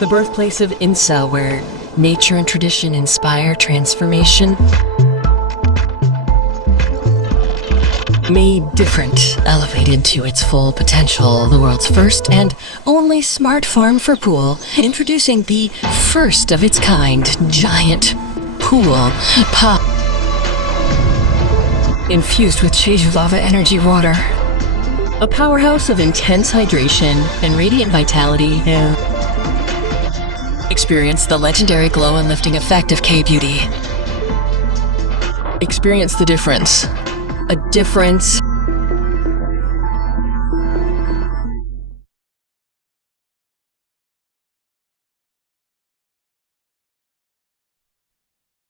the birthplace of Insa, where nature and tradition inspire transformation. Made different, elevated to its full potential, the world's first and only smart farm for pool, introducing the first of its kind giant pool pop, infused with Jeju lava energy water. A powerhouse of intense hydration and radiant vitality. Experience the legendary glow and lifting effect of K-Beauty. Experience the difference. A difference.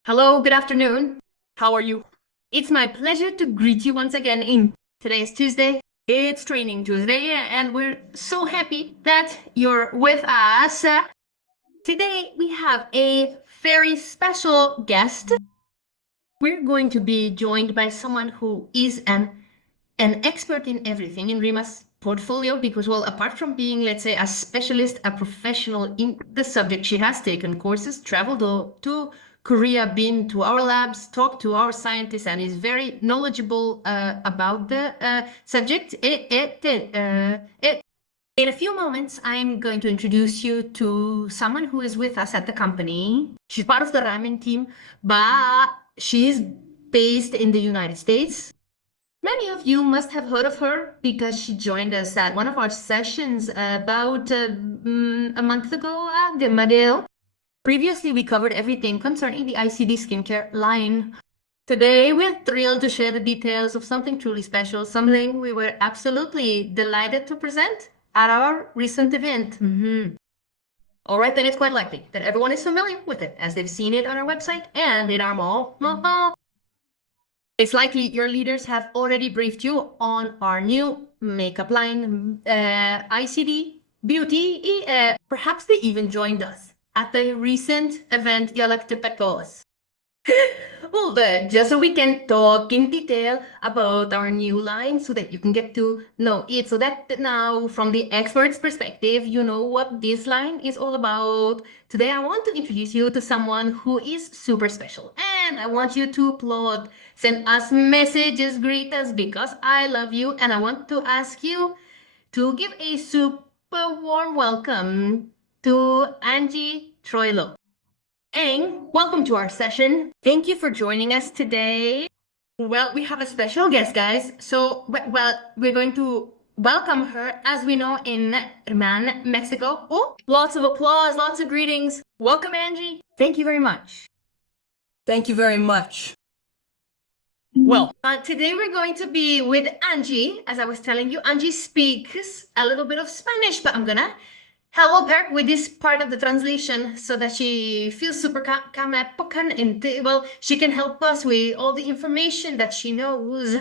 Hello, good afternoon. How are you? It's my pleasure to greet you once again in today's Tuesday. It's Training Tuesday, and we're so happy that you're with us. Today, we have a very special guest. We're going to be joined by someone who is an expert in everything in Rima's portfolio because, well, apart from being, let's say, a specialist, a professional in the subject, she has taken courses, traveled to Korea, been to our labs, talked to our scientists, and is very knowledgeable about the subject. In a few moments, I'm going to introduce you to someone who is with us at the company. She's part of the RIMAN team, but she's based in the United States. Many of you must have heard of her because she joined us at one of our sessions about a month ago at the Madel. Previously, we covered everything concerning the ICD skincare line. Today, we're thrilled to share the details of something truly special, something we were absolutely delighted to present at our recent event. All right, then it's quite likely that everyone is familiar with it as they've seen it on our website and in our mall. It's likely your leaders have already briefed you on our new makeup line, ICD Beauty. Perhaps they even joined us at the recent event Yalakte Pekos. Well, just so we can talk in detail about our new line so that you can get to know it. So that now, from the expert's perspective, you know what this line is all about. Today, I want to introduce you to someone who is super special. And I want you to applaud, send us messages, greet us because I love you. And I want to ask you to give a super warm welcome to Angie Troilo. Ang, welcome to our session. Thank you for joining us today. Well, we have a special guest, guys. So, well, we're going to welcome her, as we know, in RIMAN, Mexico. Oh, lots of applause, lots of greetings. Welcome, Angie. Thank you very much. Thank you very much. Well, today we're going to be with Angie. As I was telling you, Angie speaks a little bit of Spanish, but I'm gonna help her with this part of the translation so that she feels super and well, she can help us with all the information that she knows.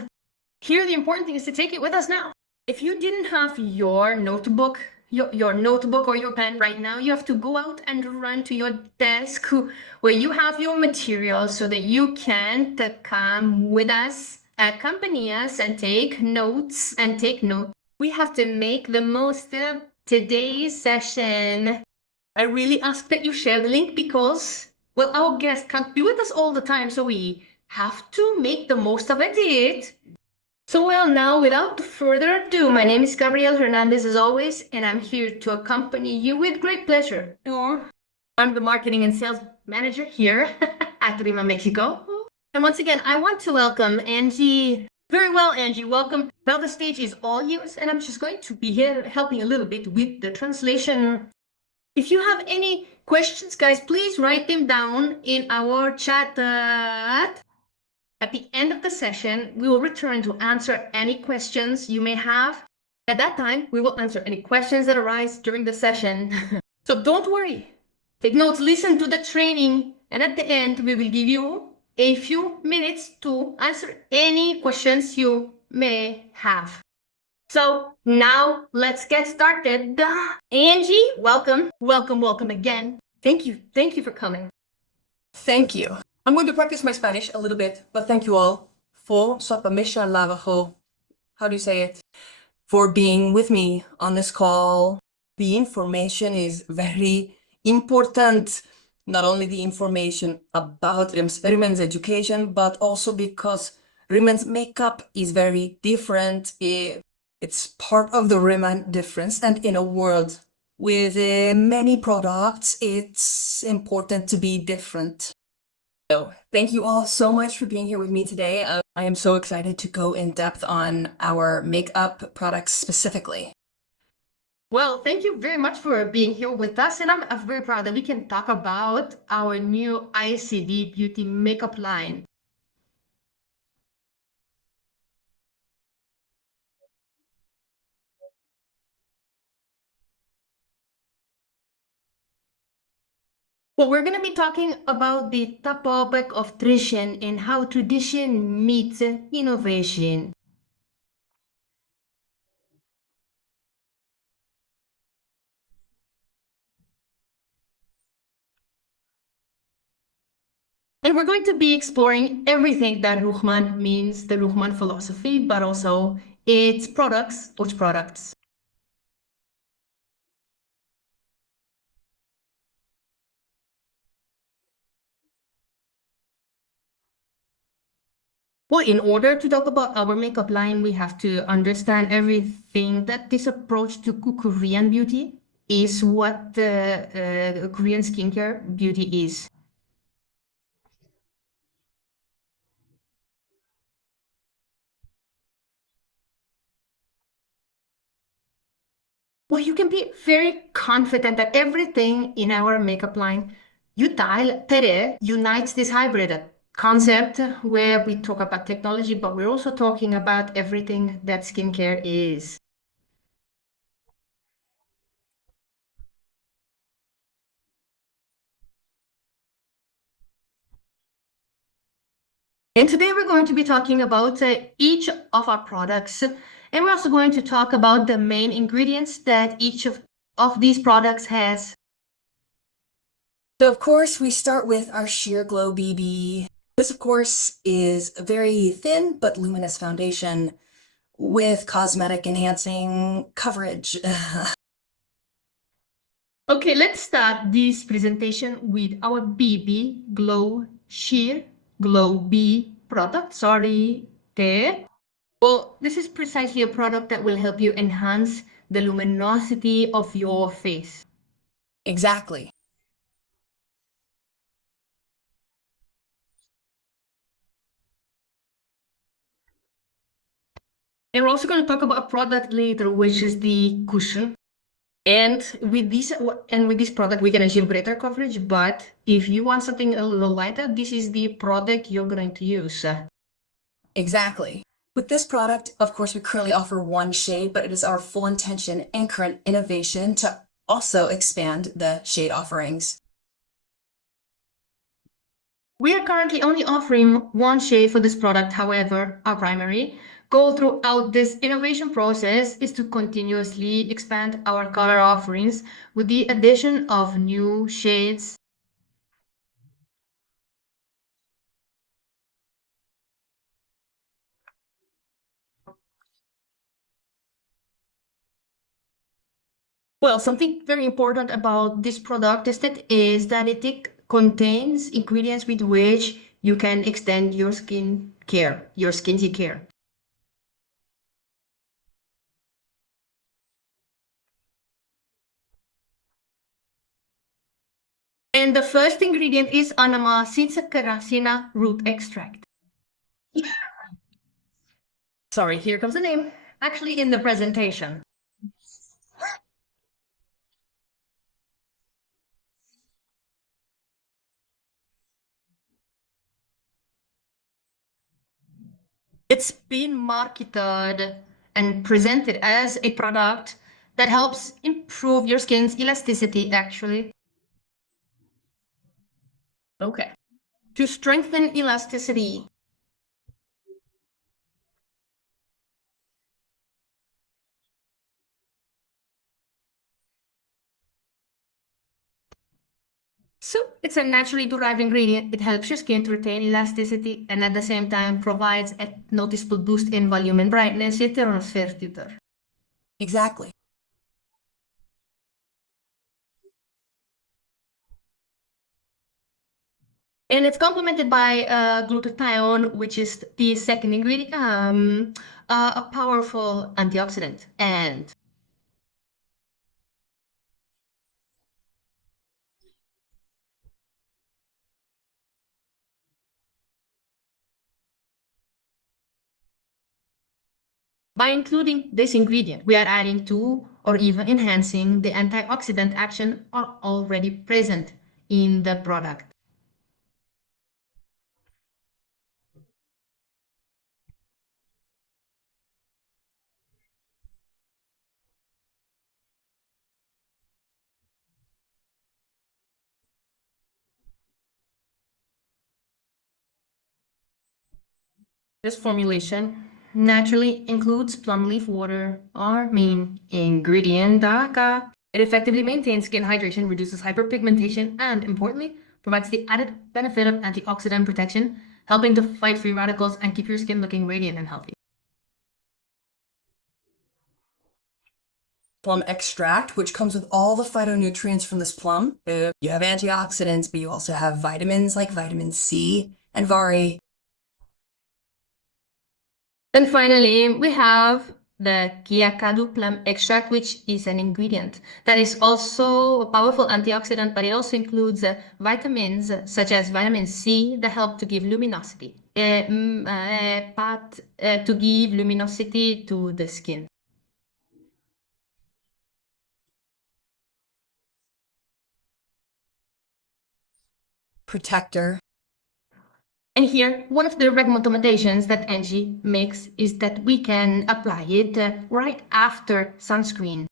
Here, the important thing is to take it with us now. If you didn't have your notebook, your notebook or your pen right now, you have to go out and run to your desk where you have your materials so that you can come with us, accompany us, and take notes. We have to make the most of today's session. I really ask that you share the link because, well, our guest can't be with us all the time, so we have to make the most of it. So, well, now, without further ado, my name is Gabriel Hernandez, as always, and I'm here to accompany you with great pleasure. I'm the marketing and sales manager here at RIMAN Mexico. And once again, I want to welcome Angie. Very well, Angie, welcome. Now the stage is all yours, and I'm just going to be here helping a little bit with the translation. If you have any questions, guys, please write them down in our chat. At the end of the session, we will return to answer any questions you may have. At that time, we will answer any questions that arise during the session. So don't worry. Take notes, listen to the training, and at the end, we will give you a few minutes to answer any questions you may have. So now let's get started. Angie, welcome. Welcome again. Thank you for coming. Thank you. I'm going to practice my Spanish a little bit, but thank you all for sa permission lavajo. How do you say it? For being with me on this call. The information is very important, not only the information about Riman's education, but also because Riman's makeup is very different. It's part of the Riman difference, and in a world with many products, it's important to be different. So thank you all so much for being here with me today. I am so excited to go in depth on our makeup products specifically. Well, thank you very much for being here with us, and I'm very proud that we can talk about our new ICD beauty makeup line. Well, we're going to be talking about the topic of tradition and how tradition meets innovation. And we're going to be exploring everything that Ruchman means, the Ruchman philosophy, but also its products, which products. Well, in order to talk about our makeup line, we have to understand everything that this approach to Korean beauty is, what the Korean skincare beauty is. Well, you can be very confident that everything in our makeup line, Utile Tere, unites this hybrid concept where we talk about technology, but we're also talking about everything that skincare is. And today we're going to be talking about each of our products. And we're also going to talk about the main ingredients that each of these products has. So of course we start with our Sheer Glow BB. This of course is a very thin but luminous foundation with cosmetic enhancing coverage. Okay, let's start this presentation with our BB Glow Sheer Glow B product. Sorry, there. Well, this is precisely a product that will help you enhance the luminosity of your face. Exactly. And we're also going to talk about a product later, which is the cushion. And with this product, we can achieve greater coverage. But if you want something a little lighter, this is the product you're going to use. Exactly. With this product, of course, we currently offer one shade, but it is our full intention and current innovation to also expand the shade offerings. We are currently only offering one shade for this product. However, our primary goal throughout this innovation process is to continuously expand our color offerings with the addition of new shades. Well, something very important about this product is that it contains ingredients with which you can extend your skin care, your skincare care. And the first ingredient is Anama Carracina root extract. Sorry, here comes the name. Actually, in the presentation. It's been marketed and presented as a product that helps improve your skin's elasticity, actually. Okay. To strengthen elasticity. So it's a naturally derived ingredient. It helps your skin to retain elasticity and at the same time provides a noticeable boost in volume and brightness. Exactly. And it's complemented by glutathione, which is the second ingredient, a powerful antioxidant. And by including this ingredient, we are adding to or even enhancing the antioxidant action already present in the product. This formulation naturally includes plum leaf water, our main ingredient. It effectively maintains skin hydration, reduces hyperpigmentation, and importantly, provides the added benefit of antioxidant protection, helping to fight free radicals and keep your skin looking radiant and healthy. Plum extract, which comes with all the phytonutrients from this plum. You have antioxidants, but you also have vitamins like vitamin C and Vari. And finally, we have the Kiakadu plum extract, which is an ingredient that is also a powerful antioxidant, but it also includes vitamins such as vitamin C that help to give luminosity, to give luminosity to the skin. Protector. And here, one of the recommendations that Angie makes is that we can apply it right after sunscreen.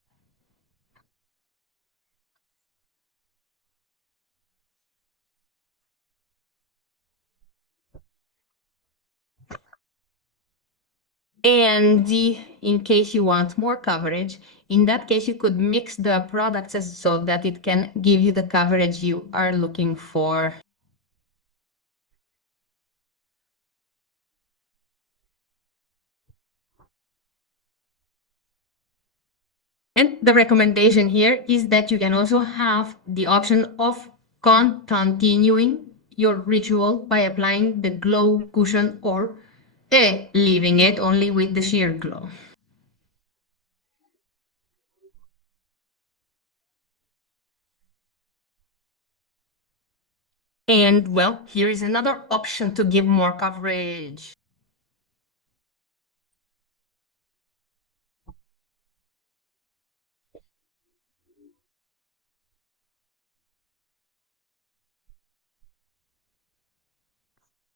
And in case you want more coverage, in that case, you could mix the products so that it can give you the coverage you are looking for. And the recommendation here is that you can also have the option of continuing your ritual by applying the glow cushion or leaving it only with the sheer glow. And well, here is another option to give more coverage.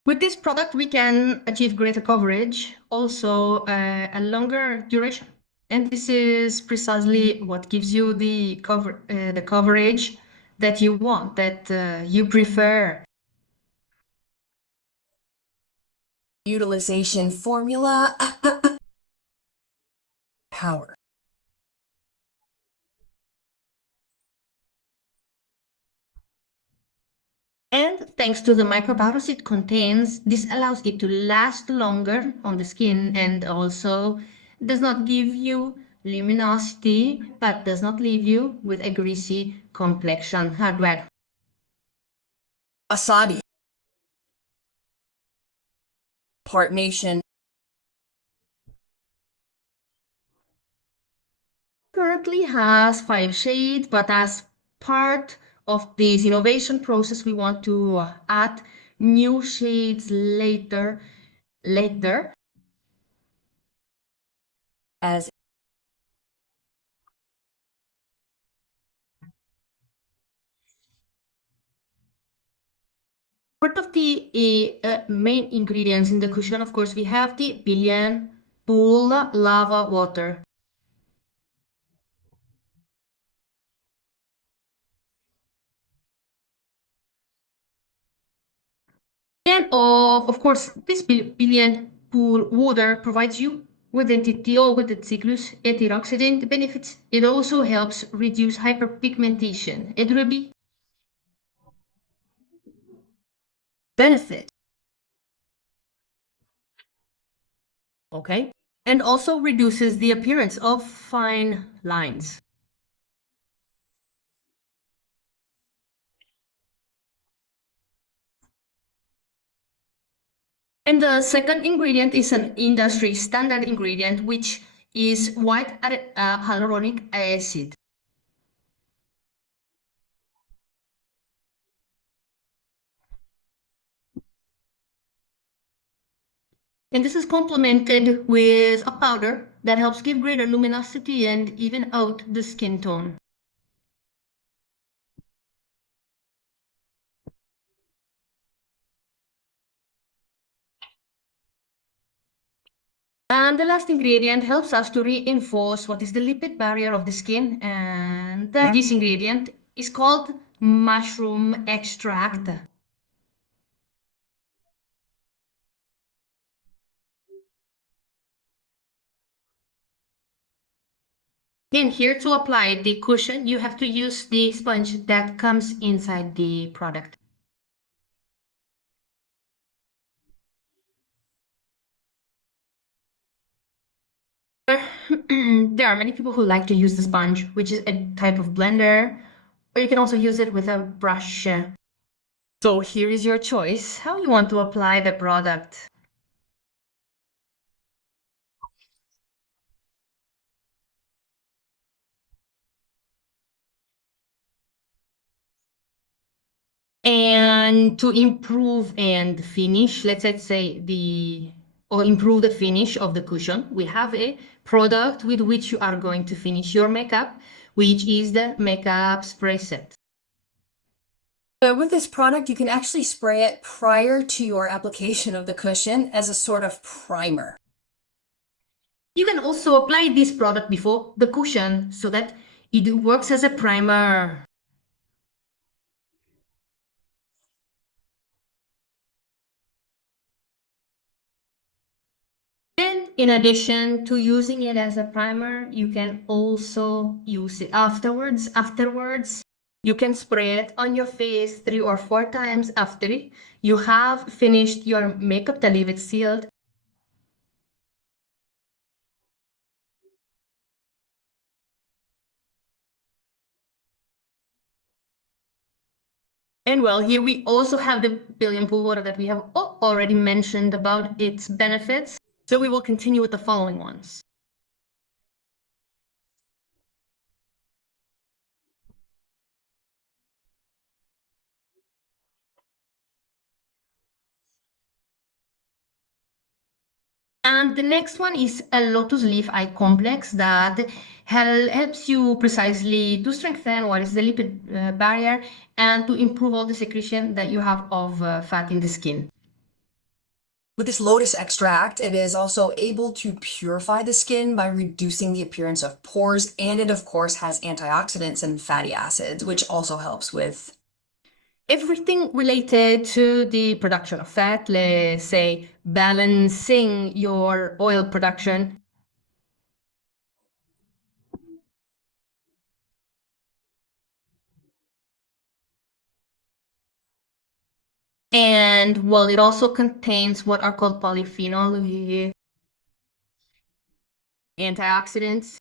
With this product, we can achieve greater coverage, also a longer duration. And this is precisely what gives you the coverage that you want, that you prefer. Utilization formula. Power. And thanks to the micropowders it contains, this allows it to last longer on the skin and also does not give you luminosity, but does not leave you with a greasy complexion hardware. Asadi. Part Nation. Currently has 5 shades, but as part of this innovation process, we want to add new shades later. As Part of the main ingredients in the cushion, of course, we have the billion pool lava water. And of course, this billion pool water provides you with antithiol, with the cyclus antioxidant benefits. It also helps reduce hyperpigmentation. It will be benefit. Okay. And also reduces the appearance of fine lines. And the second ingredient is an industry standard ingredient, which is white hyaluronic acid. And this is complemented with a powder that helps give greater luminosity and even out the skin tone. And the last ingredient helps us to reinforce what is the lipid barrier of the skin. And this ingredient is called mushroom extract. And here to apply the cushion, you have to use the sponge that comes inside the product. There are many people who like to use the sponge, which is a type of blender, or you can also use it with a brush. So here is your choice, how you want to apply the product. And to improve and finish, let's say or improve the finish of the cushion, we have a product with which you are going to finish your makeup, which is the makeup spray set. With this product, you can actually spray it prior to your application of the cushion as a sort of primer. You can also apply this product before the cushion so that it works as a primer. And in addition to using it as a primer, you can also use it afterwards. You can spray it on your face 3 or 4 times after you have finished your makeup to leave it sealed. And well, here we also have the billion pool water that we have already mentioned about its benefits. So we will continue with the following ones. And the next one is a lotus leaf eye complex that helps you precisely to strengthen what is the lipid barrier and to improve all the secretion that you have of fat in the skin. With this lotus extract, it is also able to purify the skin by reducing the appearance of pores, and it of course has antioxidants and fatty acids, which also helps with Everything related to the production of fat, let's say balancing your oil production. And well, it also contains what are called polyphenol antioxidants.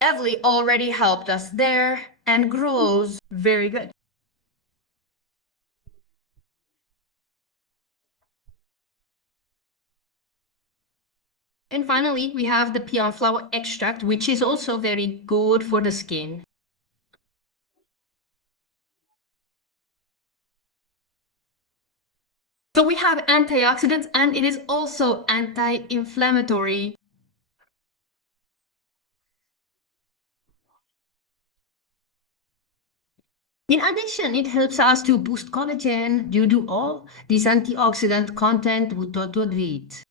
Evely already helped us there and grows very good. And finally, we have the peon flower extract, which is also very good for the skin. So we have antioxidants and it is also anti-inflammatory. In addition, it helps us to boost collagen due to all this antioxidant content we talked about.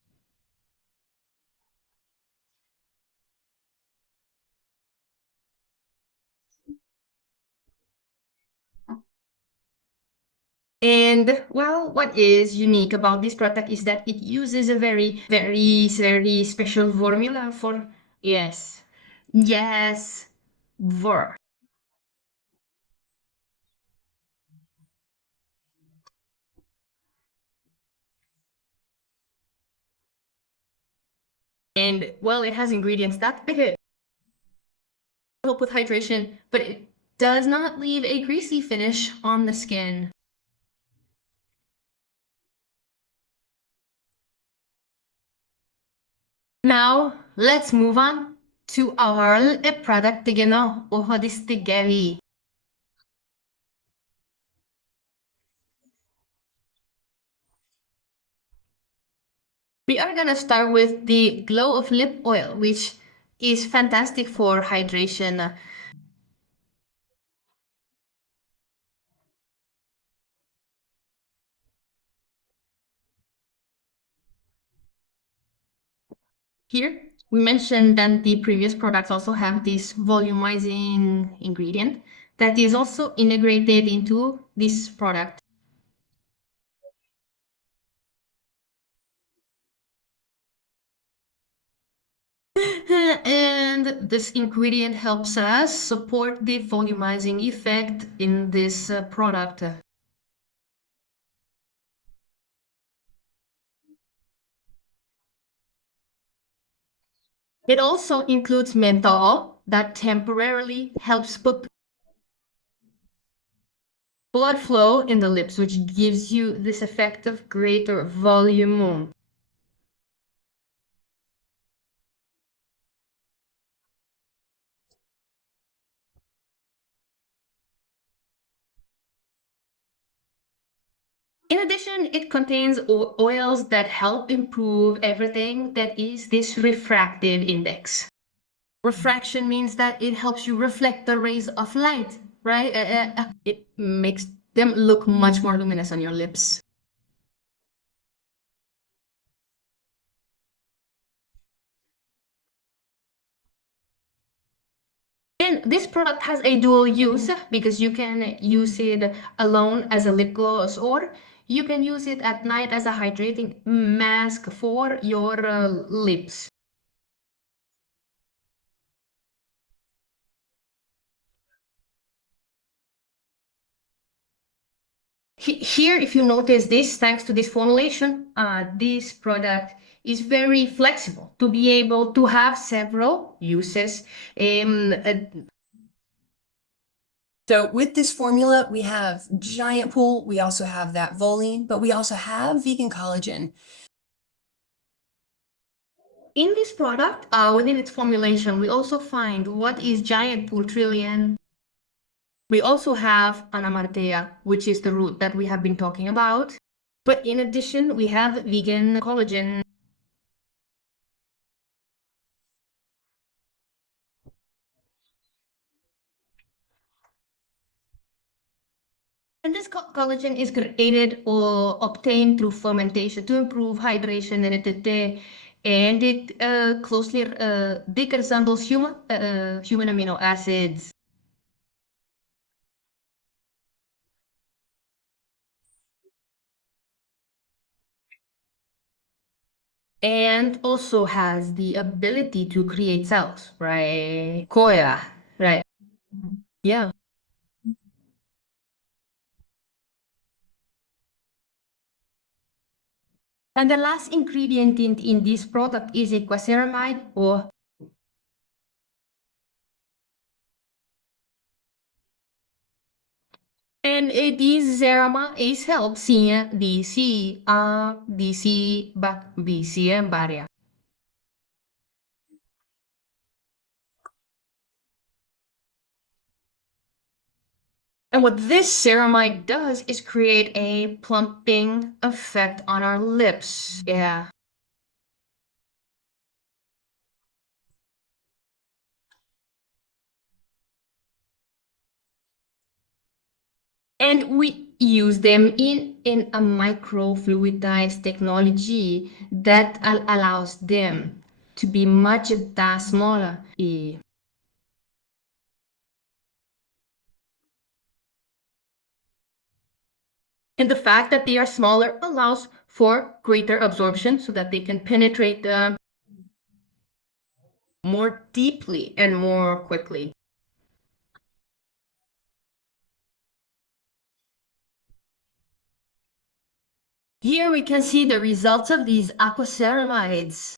And well, what is unique about this product is that it uses a very, very, very special formula for, yes, ver. And well, it has ingredients that help with hydration, but it does not leave a greasy finish on the skin. Now, let's move on to our product again, oportunidades. We are gonna start with the Glow of Lip Oil, which is fantastic for hydration. Here, we mentioned that the previous products also have this volumizing ingredient that is also integrated into this product. And this ingredient helps us support the volumizing effect in this product. It also includes menthol that temporarily helps put blood flow in the lips, which gives you this effect of greater volume. In addition, it contains oils that help improve everything that is this refractive index. Refraction means that it helps you reflect the rays of light, right? It makes them look much more luminous on your lips. And this product has a dual use because you can use it alone as a lip gloss, or you can use it at night as a hydrating mask for your lips. Here, if you notice this, thanks to this formulation, this product is very flexible to be able to have several uses. So with this formula, we have giant pool, we also have that Voline, but we also have vegan collagen. In this product, within its formulation, we also find what is giant pool trillion. We also have anamartea, which is the root that we have been talking about. But in addition, we have vegan collagen. And this collagen is created or obtained through fermentation to improve hydration and it closely resembles human amino acids. And also has the ability to create cells, right? Koya, right? Yeah. And the last ingredient in this product is aquaceramide or and this cerama is helps in DC barrier. And what this ceramide does is create a plumping effect on our lips. Yeah. And we use them in a microfluidized technology that allows them to be much smaller. And the fact that they are smaller allows for greater absorption so that they can penetrate more deeply and more quickly. Here we can see the results of these aquaceramides.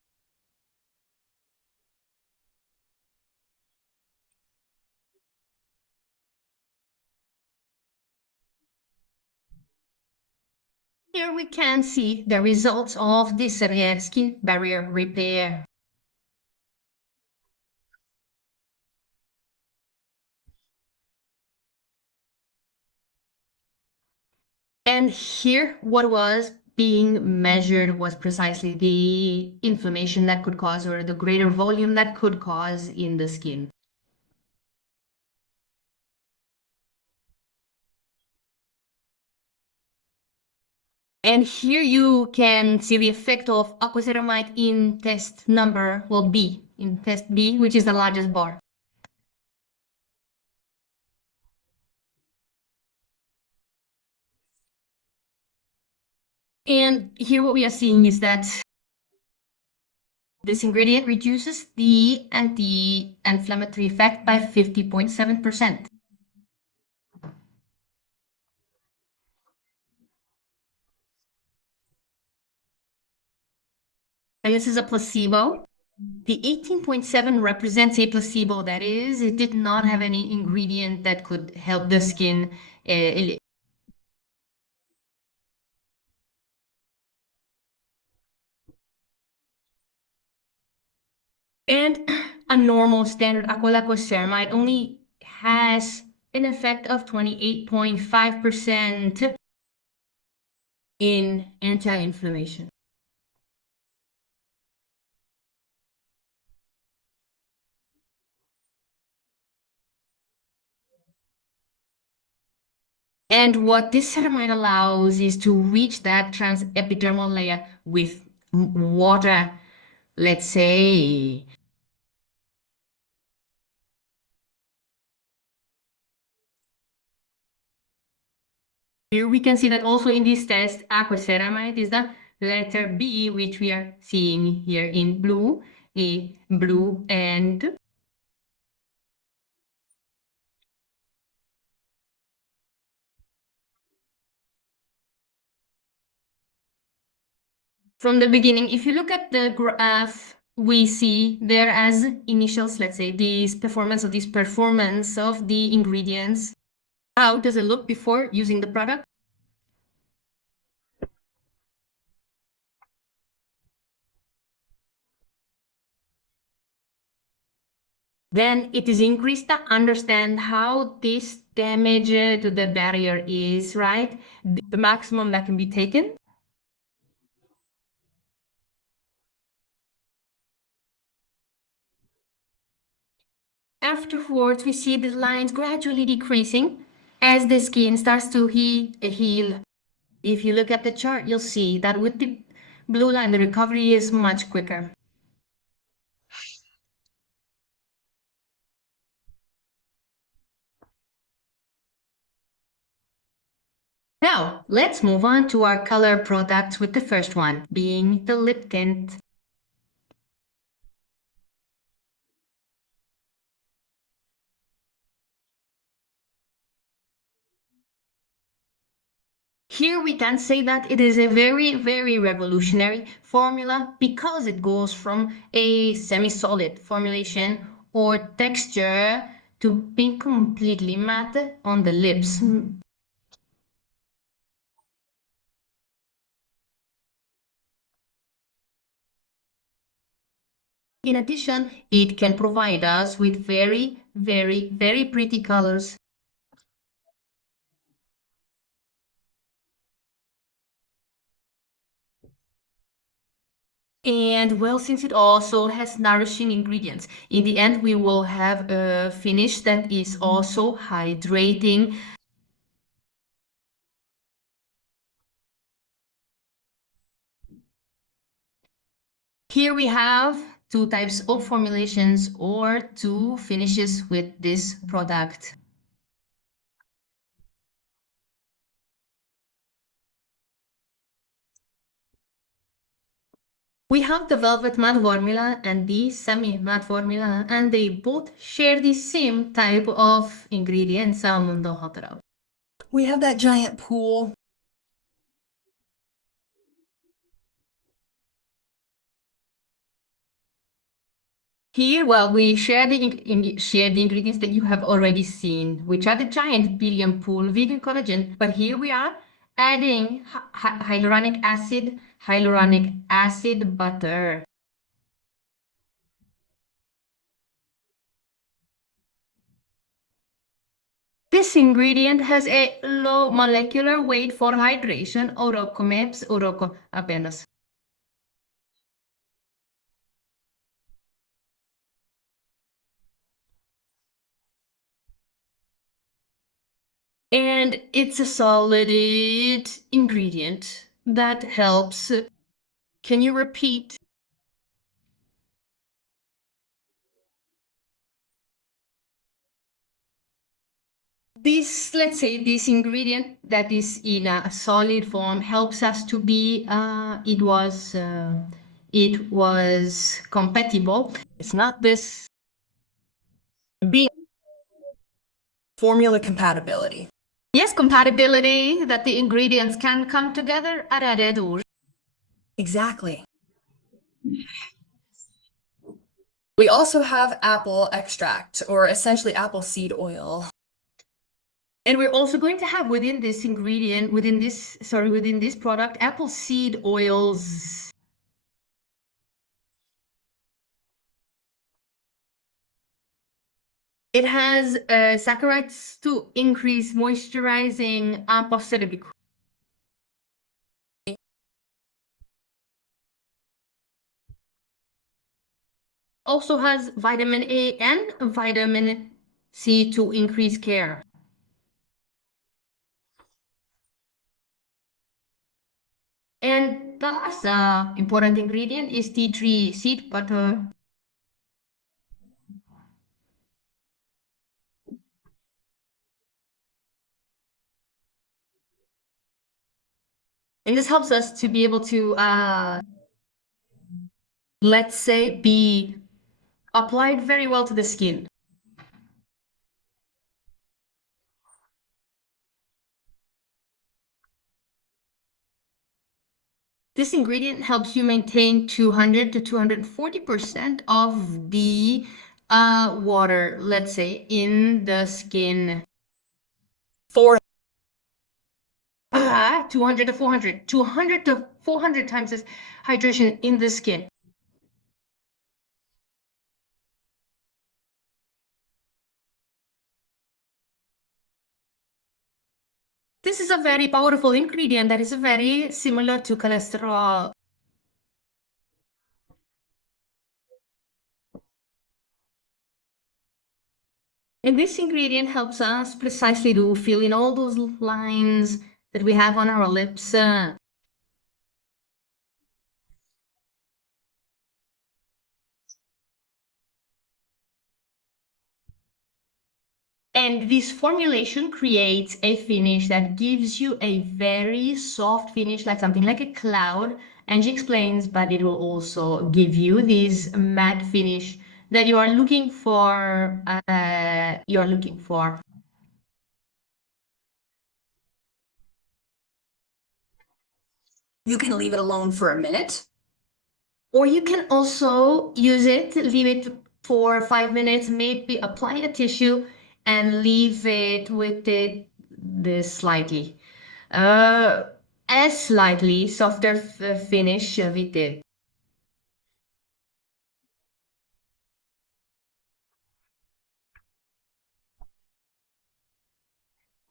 Here we can see the results of this skin barrier repair. And here, what was being measured was precisely the inflammation that could cause, or the greater volume that could cause in the skin. And here you can see the effect of aquaceramide in test number, well, B, in test B, which is the largest bar. And here what we are seeing is that this ingredient reduces the anti-inflammatory effect by 50.7%. And this is a placebo. The 18.7 represents a placebo, that is, it did not have any ingredient that could help the skin. And a normal standard aqualacoceramide only has an effect of 28.5% in anti-inflammation. And what this ceramide allows is to reach that transepidermal layer with water, let's say. Here we can see that also in this test, aquaceramide is the letter B, which we are seeing here in blue, and from the beginning, if you look at the graph, we see there as initials, let's say, this performance of the ingredients. How does it look before using the product? Then it is increased to understand how this damage to the barrier is, right? The maximum that can be taken. Afterwards, we see the lines gradually decreasing as the skin starts to heal. If you look at the chart, you'll see that with the blue line, the recovery is much quicker. Now, let's move on to our color products with the first one, being the lip tint. Here we can say that it is a very, very revolutionary formula because it goes from a semi-solid formulation or texture to being completely matte on the lips. In addition, it can provide us with very, very, very pretty colors. And well, since it also has nourishing ingredients, in the end, we will have a finish that is also hydrating. Here we have two types of formulations or two finishes with this product. We have the velvet matte formula and the semi matte formula, and they both share the same type of ingredients. We have that giant pool. Here, well, we share the ingredients that you have already seen, which are the giant billion pool vegan collagen. But here we are adding hyaluronic acid butter. This ingredient has a low molecular weight for hydration. Apenas. And it's a solid ingredient that helps. Can you repeat? This, let's say, this ingredient that is in a solid form helps us to be, it was compatible. It's not this Being formula compatibility. Yes, compatibility, that the ingredients can come together at a redur. Exactly. We also have apple extract, or essentially apple seed oil. And we're also going to have within this ingredient, within this product, apple seed oils. It has saccharides to increase moisturizing positive. Also has vitamin A and vitamin C to increase care. And the last important ingredient is tea tree seed butter. And this helps us to be able to, let's say, be applied very well to the skin. This ingredient helps you maintain 200 to 240% of the water, let's say, in the skin. 200 to 400, 200 to 400 times this hydration in the skin. This is a very powerful ingredient that is very similar to cholesterol. And this ingredient helps us precisely to fill in all those lines that we have on our lips. And this formulation creates a finish that gives you a very soft finish, like something like a cloud. Angie explains, but it will also give you this matte finish that you are looking for. You can leave it alone for a minute. Or you can also use it, leave it for 5 minutes, maybe apply a tissue and leave it with it this slightly. As slightly softer finish with it.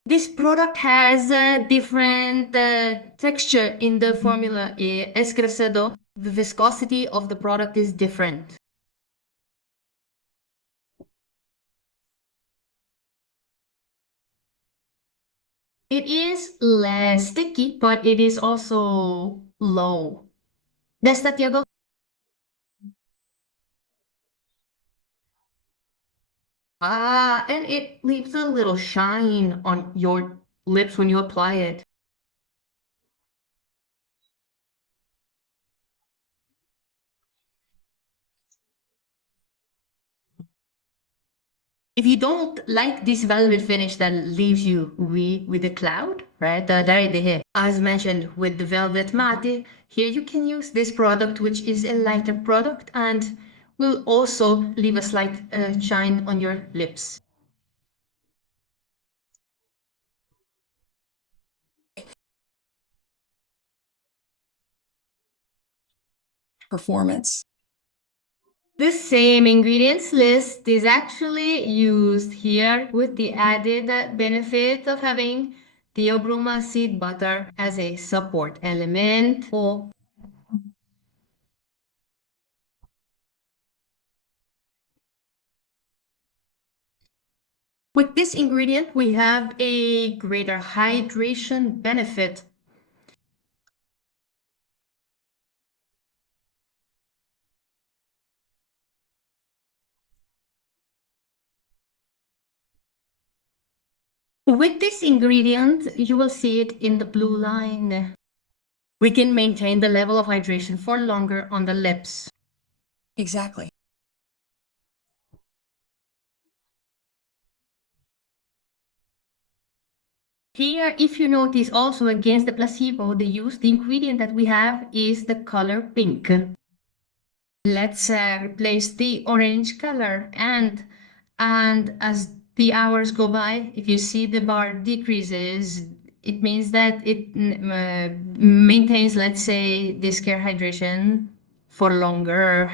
This product has a different texture in the formula. Es crescendo. The viscosity of the product is different. It is less sticky, but it is also low. That's that, Tiago? And it leaves a little shine on your lips when you apply it. If you don't like this velvet finish that leaves you with the cloud, right? As mentioned with the velvet matte, here you can use this product, which is a lighter product and will also leave a slight shine on your lips. performance. The same ingredients list is actually used here with the added benefit of having theobroma seed butter as a support element. With this ingredient, we have a greater hydration benefit. With this ingredient, you will see it in the blue line. We can maintain the level of hydration for longer on the lips. Exactly. Here, if you notice also against the placebo, the ingredient that we have is the color pink. Let's replace the orange color and as the hours go by, if you see the bar decreases, it means that it maintains, let's say, this care hydration for longer.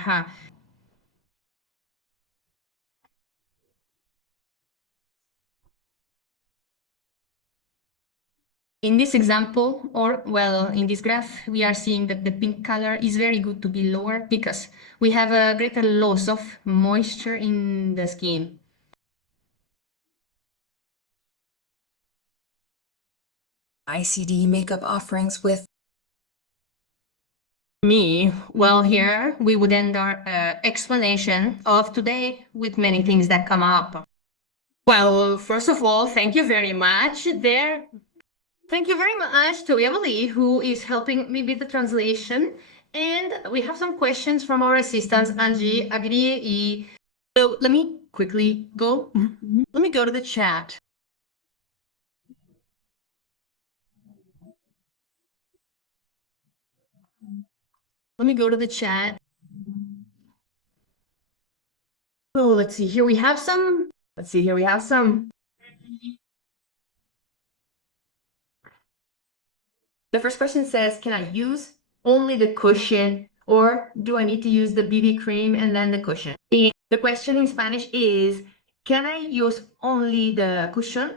In this example, or well, in this graph, we are seeing that the pink color is very good to be lower because we have a greater loss of moisture in the skin. ICD makeup offerings with Me, well, here we would end our explanation of today with many things that come up. Well, first of all, thank you very much there. Thank you very much to Emily, who is helping me with the translation. And we have some questions from our assistants, Angie, Agri. So let me quickly go. Let me go to the chat. Let me go to the chat. Oh, let's see. Here we have some. Let's see. Here we have some. The first question says, can I use only the cushion or do I need to use the BB cream and then the cushion? The question in Spanish is, can I use only the cushion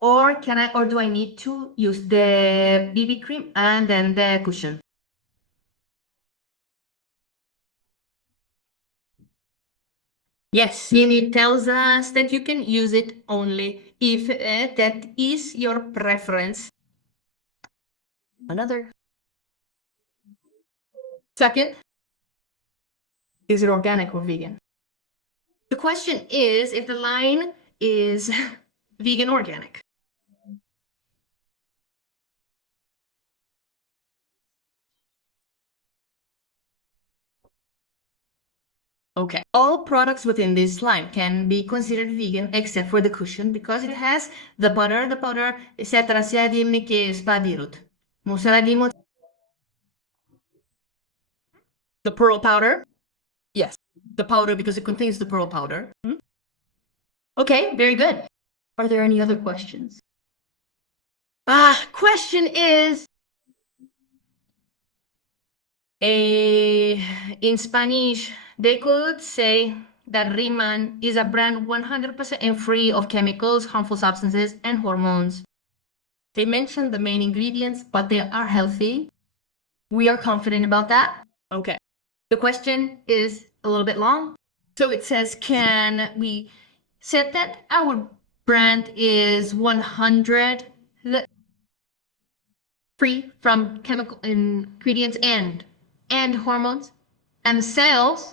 or do I need to use the BB cream and then the cushion? Yes, and it tells us that you can use it only if that is your preference. Another. Second, is it organic or vegan? The question is if the line is vegan or organic. Okay, all products within this line can be considered vegan except for the cushion because it has the butter, the powder, etc. The pearl powder. yes. The powder because it contains the pearl powder. Okay, very good. Are there any other questions? Question is in Spanish, they could say that RIMAN is a brand 100% and free of chemicals, harmful substances, and hormones. They mentioned the main ingredients, but they are healthy. We are confident about that. Okay. The question is a little bit long. So it says, can we set that our brand is 100 free from chemical ingredients and hormones and cells?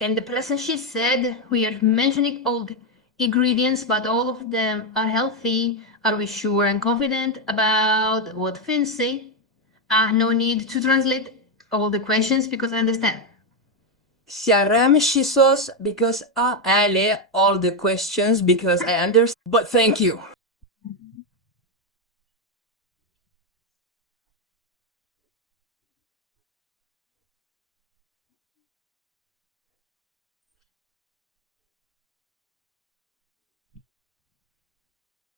And the person, she said, we are mentioning all the ingredients, but all of them are healthy. Are we sure and confident about what Finn say? No need to translate all the questions because I understand. Siarem shisos because I ale all the questions because I understand. But thank you.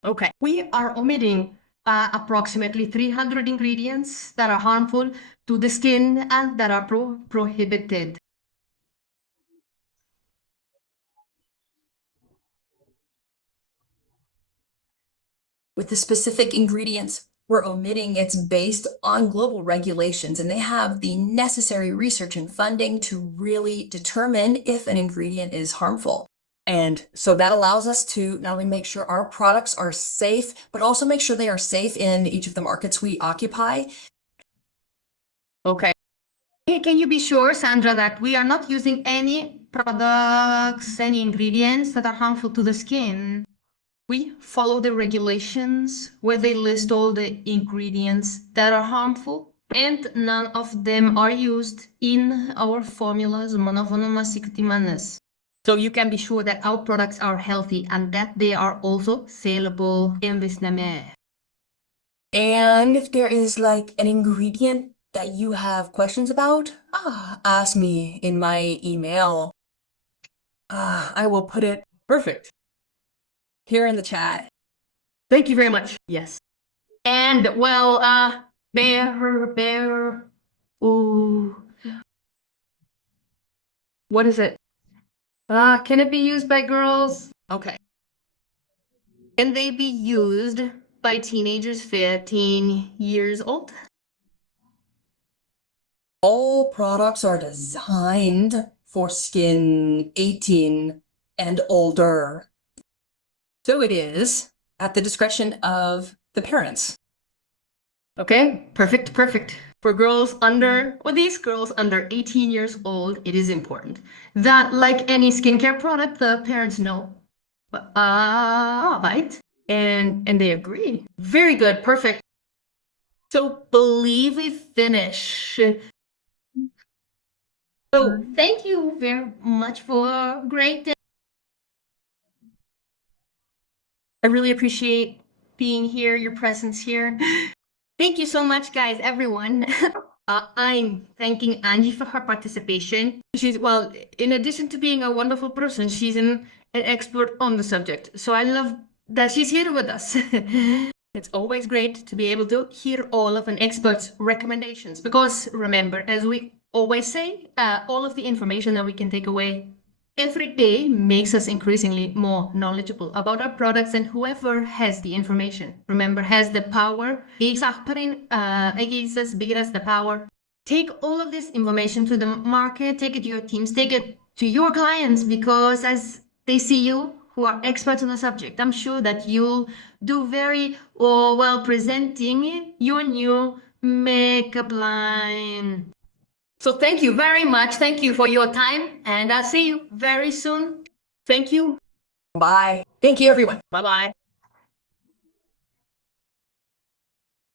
Okay, we are omitting approximately 300 ingredients that are harmful to the skin and that are prohibited. With the specific ingredients we're omitting, it's based on global regulations, and they have the necessary research and funding to really determine if an ingredient is harmful. And so that allows us to not only make sure our products are safe, but also make sure they are safe in each of the markets we occupy. Okay. Can you be sure, Sandra, that we are not using any products, any ingredients that are harmful to the skin? We follow the regulations where they list all the ingredients that are harmful, and none of them are used in our formulas. So you can be sure that our products are healthy and that they are also saleable in Vietnam. And if there is like an ingredient that you have questions about, ask me in my email. I will put it perfect here in the chat. Thank you very much. Yes. And well, ooh. What is it? Can it be used by girls? Okay. Can they be used by teenagers 15 years old? All products are designed for skin 18 and older. So it is at the discretion of the parents. Okay, perfect, perfect. For girls under, well, these girls under 18 years old, it is important that, like any skincare product, the parents know. Right? And they agree. Very good, perfect. So believe we finish. So thank you very much for a great day. I really appreciate being here, your presence here. Thank you so much, guys, everyone. I'm thanking Angie for her participation. She's, well, in addition to being a wonderful person, she's an expert on the subject. So I love that she's here with us. It's always great to be able to hear all of an expert's recommendations, because remember, as we always say, all of the information that we can take away every day makes us increasingly more knowledgeable about our products, and whoever has the information, remember, has the power. The power. Take all of this information to the market, take it to your teams, take it to your clients, because as they see you, who are experts on the subject, I'm sure that you'll do very well presenting your new makeup line. So thank you very much. Thank you for your time, and I'll see you very soon. Thank you. Bye. Thank you, everyone. Bye-bye.